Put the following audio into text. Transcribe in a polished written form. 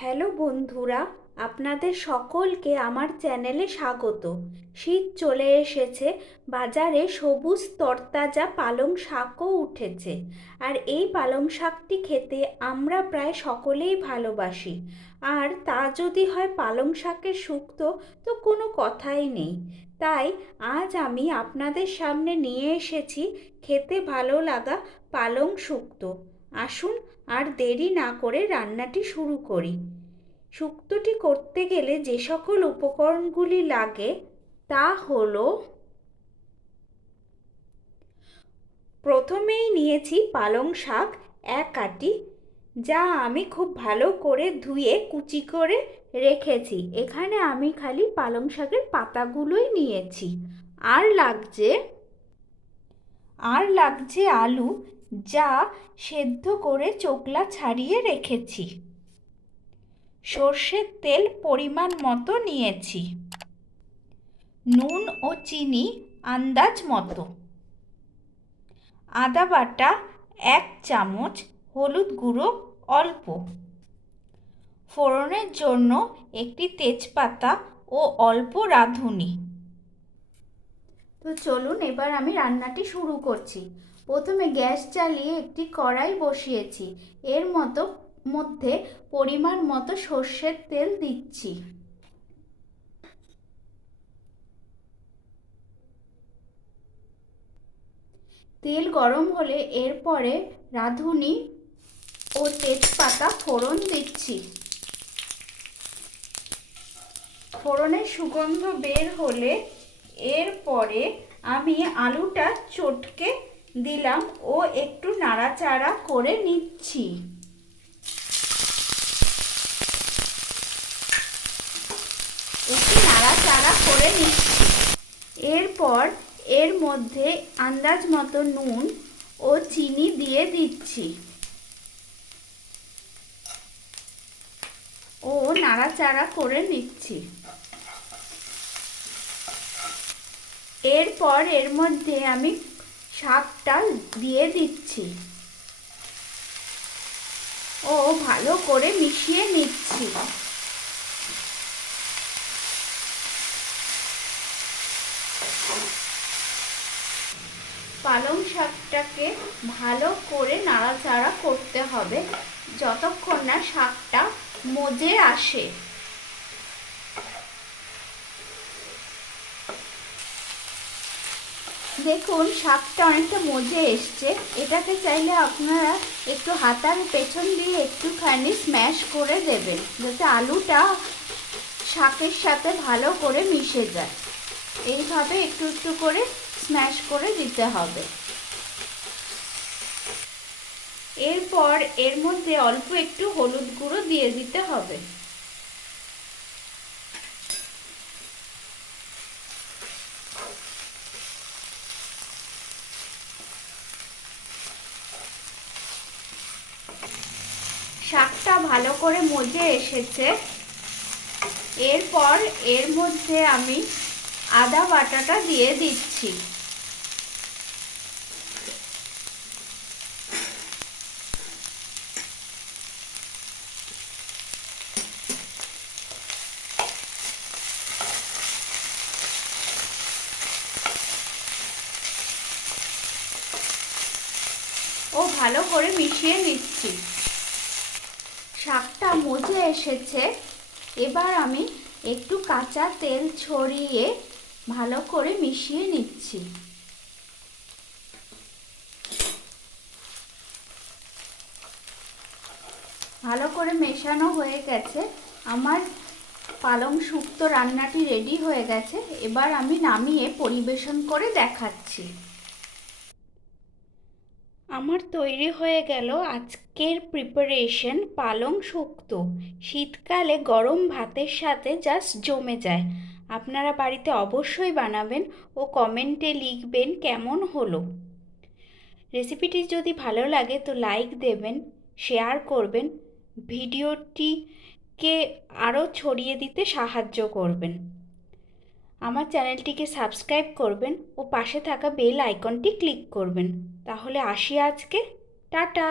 Hello বন্ধুরা, আপনাদের সকলকে আমার চ্যানেলে স্বাগত। শীত চলে এসেছে, বাজারে সবুজ তরতাজা পালং শাকও উঠেছে। আর এই পালং শাকটি খেতে আমরা প্রায় সকলেই ভালোবাসি। আর তা যদি হয় পালং শাকের শুক্তো, তো কোনো কথাই নেই। তাই আজ আমি আপনাদের সামনে নিয়ে এসেছি খেতে ভালো লাগা পালং শুক্তো। আসুন আর দেরি না করে রান্নাটি শুরু করি। শুক্তোটি করতে গেলে যে সকল উপকরণগুলি লাগে তা হলো, প্রথমেই নিয়েছি পালং শাক 1 আঁটি, যা আমি খুব ভালো করে ধুয়ে কুচি করে রেখেছি। এখানে আমি খালি পালং শাকের পাতাগুলোই নিয়েছি। আর লাগছে আলু, যা সেদ্ধ করে চোকলা ছাড়িয়ে রেখেছি। সর্ষের তেল পরিমাণ মতো নিয়েছি। নুন ও চিনি আন্দাজ মতো। আদা বাটা 1 চামচ, হলুদ গুঁড়ো অল্প। ফোড়নের জন্য একটি তেজপাতা ও অল্প রাঁধুনি। তো চলুন এবার আমি রান্নাটি শুরু করছি। প্রথমে গ্যাস জ্বালিয়ে একটি কড়াই বসিয়েছি। এর মধ্যে পরিমাণ মতো সর্ষের তেল দিচ্ছি। তেল গরম হলে এরপরে রাঁধুনি ও তেজপাতা ফোড়ন দিচ্ছি। ফোড়নের সুগন্ধ বের হলে এরপরে আমি আলুটা চটকে দিলাম ও একটু নাড়াচাড়া করে নিচ্ছি। এরপর এর মধ্যে আন্দাজ মতো নুন ও চিনি দিয়ে দিচ্ছি ও নাড়াচাড়া করে নিচ্ছি। এরপর এর মধ্যে আমি শাকটা দিয়ে দিচ্ছি ও ভালো করে মিশিয়ে নিচ্ছি। পালং শাকটাকে ভালো করে নাড়াচাড়া করতে হবে যতক্ষণ না শাকটা মজে আসে। দেখুন শাকটা অনেকটা মজে এসছে। এটাকে চাইলে আপনারা একটু হাতার পেছন দিয়ে একটুখানি স্ম্যাশ করে দেবেন, যাতে আলুটা শাকের সাথে ভালো করে মিশে যায়। এইভাবে একটু একটু করে স্ম্যাশ করে দিতে হবে। এরপর এর মধ্যে অল্প একটু হলুদ গুঁড়ো দিয়ে দিতে হবে। শাকটা ভালো করে মজে এসেছে। এরপর এর মধ্যে আমি আদা বাটাটা দিয়ে দিচ্ছি। ও ভালো করে মিশিয়ে নিচ্ছি। শাকটা মজে এসেছে। এবার আমি একটু কাঁচা তেল ছড়িয়ে ভালো করে মিশিয়ে নিচ্ছি। ভালো করে মেশানো হয়ে গেছে। আমার পালং শুক্তো রান্নাটি রেডি হয়ে গেছে। এবার আমি নামিয়ে পরিবেশন করে দেখাচ্ছি। আমার তৈরি হয়ে গেল আজকের প্রিপারেশন পালং শুক্তো। শীতকালে গরম ভাতের সাথে জাস্ট জমে যায়। আপনারা বাড়িতে অবশ্যই বানাবেন ও কমেন্টে লিখবেন কেমন হলো। রেসিপিটি যদি ভালো লাগে তো লাইক দেবেন, শেয়ার করবেন, ভিডিওটিকে আরও ছড়িয়ে দিতে সাহায্য করবেন। আমার চ্যানেলটিকে সাবস্ক্রাইব করবেন ও পাশে থাকা বেল আইকনটি ক্লিক করবেন। তাহলে আসি আজকে, টাটা।